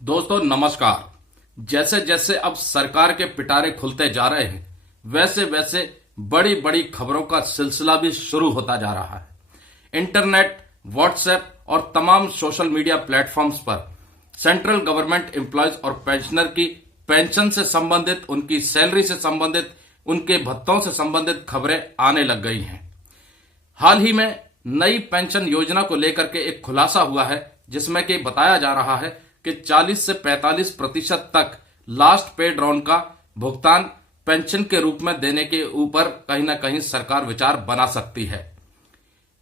दोस्तों नमस्कार। जैसे जैसे अब सरकार के पिटारे खुलते जा रहे हैं वैसे वैसे बड़ी बड़ी खबरों का सिलसिला भी शुरू होता जा रहा है। इंटरनेट, व्हाट्सएप और तमाम सोशल मीडिया प्लेटफॉर्म्स पर सेंट्रल गवर्नमेंट एम्प्लॉयज और पेंशनर की पेंशन से संबंधित, उनकी सैलरी से संबंधित, उनके भत्तों से संबंधित खबरें आने लग गई हैं। हाल ही में नई पेंशन योजना को लेकर के एक खुलासा हुआ है जिसमें कि बताया जा रहा है कि 40 से 45% तक लास्ट पेड राउंड का भुगतान पेंशन के रूप में देने के ऊपर कहीं ना कहीं सरकार विचार बना सकती है।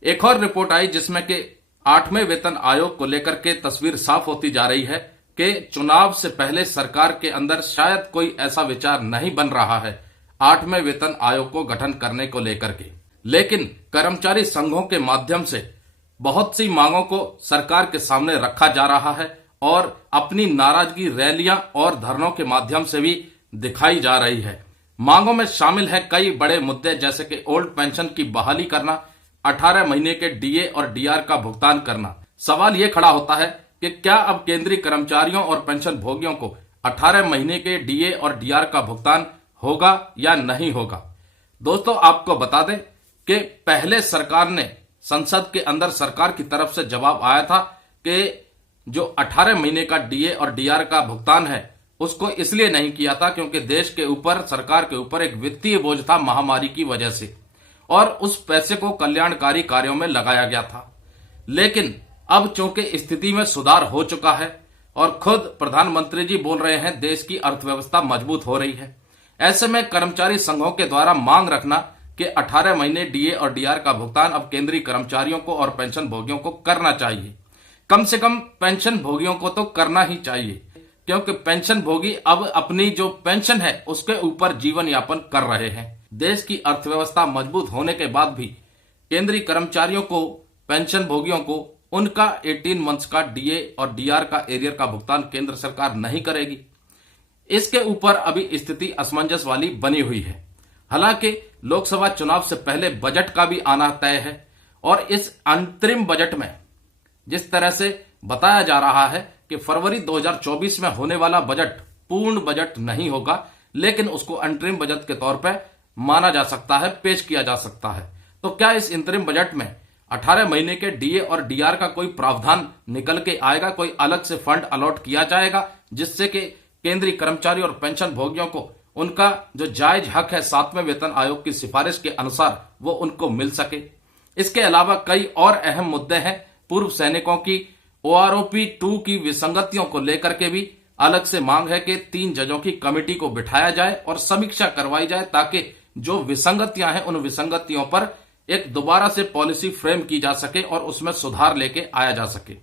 एक और रिपोर्ट आई जिसमें कि 8वें वेतन आयोग को लेकर के तस्वीर साफ होती जा रही है कि चुनाव से पहले सरकार के अंदर शायद कोई ऐसा विचार नहीं बन रहा है 8वें वेतन आयोग को गठन करने को लेकर के, लेकिन कर्मचारी संघों के माध्यम से बहुत सी मांगों को सरकार के सामने रखा जा रहा है और अपनी नाराजगी रैलियां और धरनों के माध्यम से भी दिखाई जा रही है। मांगों में शामिल है कई बड़े मुद्दे जैसे कि ओल्ड पेंशन की बहाली करना, 18 महीने के डीए और डीआर का भुगतान करना। सवाल यह खड़ा होता है कि क्या अब केंद्रीय कर्मचारियों और पेंशन भोगियों को 18 महीने के डीए और डीआर का भुगतान होगा या नहीं होगा। दोस्तों आपको बता दें कि पहले सरकार ने संसद के अंदर सरकार की तरफ से जवाब आया था कि जो 18 महीने का डीए और डीआर का भुगतान है उसको इसलिए नहीं किया था क्योंकि देश के ऊपर, सरकार के ऊपर एक वित्तीय बोझ था महामारी की वजह से, और उस पैसे को कल्याणकारी कार्यों में लगाया गया था। लेकिन अब चूंकि स्थिति में सुधार हो चुका है और खुद प्रधानमंत्री जी बोल रहे हैं देश की अर्थव्यवस्था मजबूत हो रही है, ऐसे में कर्मचारी संघों के द्वारा मांग रखना कि 18 महीने डीए और डीआर का भुगतान अब केंद्रीय कर्मचारियों को और पेंशन भोगियों को करना चाहिए। कम से कम पेंशन भोगियों को तो करना ही चाहिए क्योंकि पेंशन भोगी अब अपनी जो पेंशन है उसके ऊपर जीवन यापन कर रहे हैं। देश की अर्थव्यवस्था मजबूत होने के बाद भी केंद्रीय कर्मचारियों को, पेंशन भोगियों को उनका 18 मंथ्स का डीए और डीआर का एरियर का भुगतान केंद्र सरकार नहीं करेगी। इसके ऊपर अभी स्थिति असमंजस वाली बनी हुई है। हालांकि लोकसभा चुनाव से पहले बजट का भी आना तय है और इस अंतरिम बजट में जिस तरह से बताया जा रहा है कि फरवरी 2024 में होने वाला बजट पूर्ण बजट नहीं होगा, लेकिन उसको अंतरिम बजट के तौर पर माना जा सकता है, पेश किया जा सकता है। तो क्या इस अंतरिम बजट में 18 महीने के डीए और डीआर का कोई प्रावधान निकल के आएगा, कोई अलग से फंड अलॉट किया जाएगा जिससे कि केंद्रीय कर्मचारी और पेंशन भोगियों को उनका जो जायज हक है 7वें वेतन आयोग की सिफारिश के अनुसार वो उनको मिल सके। इसके अलावा कई और अहम मुद्दे हैं। पूर्व सैनिकों की ओआरओपी 2 की विसंगतियों को लेकर के भी अलग से मांग है कि 3 जजों की कमेटी को बिठाया जाए और समीक्षा करवाई जाए ताकि जो विसंगतियां हैं उन विसंगतियों पर एक दोबारा से पॉलिसी फ्रेम की जा सके और उसमें सुधार लेके आया जा सके।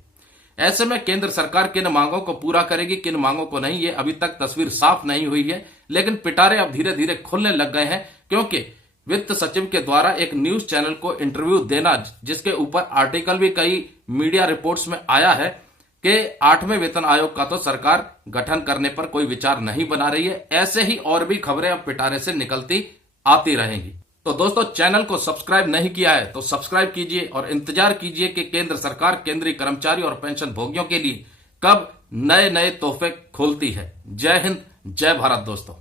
ऐसे में केंद्र सरकार किन मांगों को पूरा करेगी, किन मांगों को नहीं, ये अभी तक तस्वीर साफ नहीं हुई है, लेकिन पिटारे अब धीरे धीरे खुलने लग गए हैं क्योंकि वित्त सचिव के द्वारा एक न्यूज चैनल को इंटरव्यू देना, जिसके ऊपर आर्टिकल भी कई मीडिया रिपोर्ट्स में आया है कि 8वें वेतन आयोग का तो सरकार गठन करने पर कोई विचार नहीं बना रही है। ऐसे ही और भी खबरें अब पिटारे से निकलती आती रहेंगी। तो दोस्तों चैनल को सब्सक्राइब नहीं किया है तो सब्सक्राइब कीजिए और इंतजार कीजिए कि केंद्र सरकार केंद्रीय कर्मचारी और पेंशन भोगियों के लिए कब नए नए तोहफे खोलती है। जय हिंद, जय भारत दोस्तों।